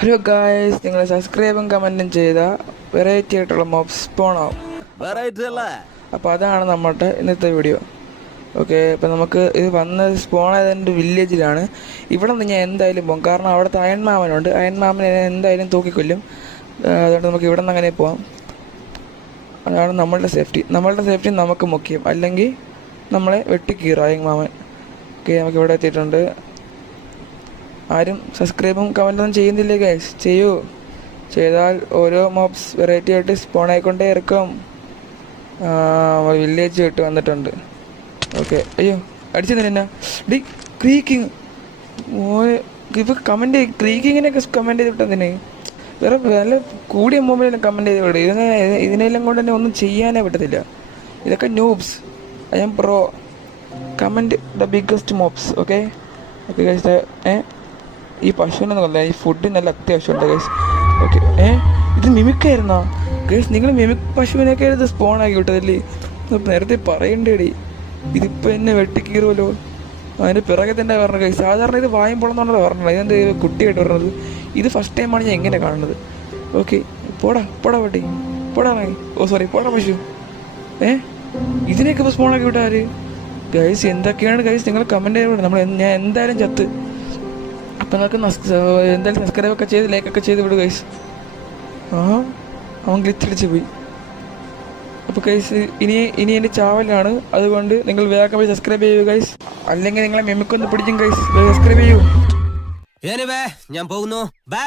Hello guys, നിങ്ങൾ സബ്സ്ക്രൈബും കമൻറ്റും ചെയ്ത വെറൈറ്റി ആയിട്ടുള്ള മോബ്സ് സ്പോൺ ആവും. അപ്പോൾ അതാണ് നമ്മുടെ ഇന്നത്തെ വീഡിയോ. ഓക്കെ, അപ്പോൾ നമുക്ക് ഇത് വന്ന് സ്പോൺ ആയതിൻ്റെ വില്ലേജിലാണ്. ഇവിടെ നിന്ന് ഞാൻ എന്തായാലും പോകും, കാരണം അവിടുത്തെ അയൺമാമനുണ്ട്. അയൺമാമനെ എന്തായാലും തൂക്കിക്കൊല്ലും. അതുകൊണ്ട് നമുക്ക് ഇവിടെ നിന്ന് അങ്ങനെ പോവാം. അതാണ് നമ്മളുടെ സേഫ്റ്റി നമുക്ക് മുഖ്യം, അല്ലെങ്കിൽ നമ്മളെ വെട്ടിക്കീറും അയൺമാമൻ. ഓക്കെ, നമുക്ക് ഇവിടെ എത്തിയിട്ടുണ്ട്. ആരും സബ്സ്ക്രൈബും കമൻറ്റൊന്നും ചെയ്യുന്നില്ലേ ഗൈസ്? ചെയ്യൂ. ചെയ്താൽ ഓരോ മോബ്സ് വെറൈറ്റി ആയിട്ട് സ്പോൺ ആയിക്കൊണ്ടേ ഇറക്കും. വില്ലേജ് ആയിട്ട് വന്നിട്ടുണ്ട്. ഓക്കെ, അയ്യോ അടിച്ചു തന്നെ ഡി ക്രീക്കിങ്. ഇപ്പോൾ കമൻറ്റ് ക്രീക്കിങ്ങിനൊക്കെ കമൻറ്റ് ചെയ്തിട്ടെന്തിന്? വേറെ നല്ല കൂടിയ മൊബൈലിലും കമൻറ്റ് ചെയ്ത് വിടും. ഇതിനെല്ലാം കൊണ്ട് തന്നെ ഒന്നും ചെയ്യാനേ പറ്റത്തില്ല. ഇതൊക്കെ noobs. I'm pro. Comment the biggest mobs. Okay okay guys. ഈ പശുവിനൊന്നും കൊല്ല, ഈ ഫുഡിന് നല്ല അത്യാവശ്യമുണ്ട് ഗൈസ്. ഓക്കെ, ഇത് മിമിക്കായിരുന്നോ ഗൈസ്? നിങ്ങൾ മിമിക് പശുവിനൊക്കെ ഇത് സ്പോൺ ആക്കി വിട്ടതല്ലേ? നേരത്തെ പറയണ്ടേടി. ഇതിപ്പോൾ എന്നെ വെട്ടിക്കീറുമല്ലോ. അതിൻ്റെ പിറകെ തന്നെ പറഞ്ഞു ഗൈസ്. സാധാരണ ഇത് വായും പൊളന്നാണല്ലോ പറഞ്ഞത്, ഇതെന്ത് കുട്ടിയായിട്ട് പറഞ്ഞത്? ഇത് ഫസ്റ്റ് ടൈമാണ് ഞാൻ എങ്ങനെ കാണുന്നത്. ഓക്കെ, പോടാ വട്ടി, പോടാ പശു. ഇതിനെയൊക്കെ ഇപ്പോൾ സ്പോൺ ആക്കി വിട്ടാര് ഗൈസ്? എന്തൊക്കെയാണ് ഗൈസ് നിങ്ങൾ കമൻറ്റ് ചെയ്ത് ഞാൻ എന്തായാലും ചത്ത്. അപ്പം നിങ്ങൾക്ക് എന്തായാലും സബ്സ്ക്രൈബൊക്കെ ചെയ്ത് ലൈക്കൊക്കെ ചെയ്ത് വിടും ഗൈസ്. അവൻ ഗ്ലിച്ചടിച്ച് പോയി. അപ്പോൾ ഗൈസ് ഇനി എൻ്റെ ചാവലാണ്. അതുകൊണ്ട് നിങ്ങൾ വേഗം പോയി സബ്സ്ക്രൈബ് ചെയ്യൂ ഗൈസ്, അല്ലെങ്കിൽ നിങ്ങളെ മെമിക്കൊന്ന് പിടിക്കും ഗൈസ്. സബ്സ്ക്രൈബ് ചെയ്യൂ. ഞാൻ പോകുന്നു. ബൈ.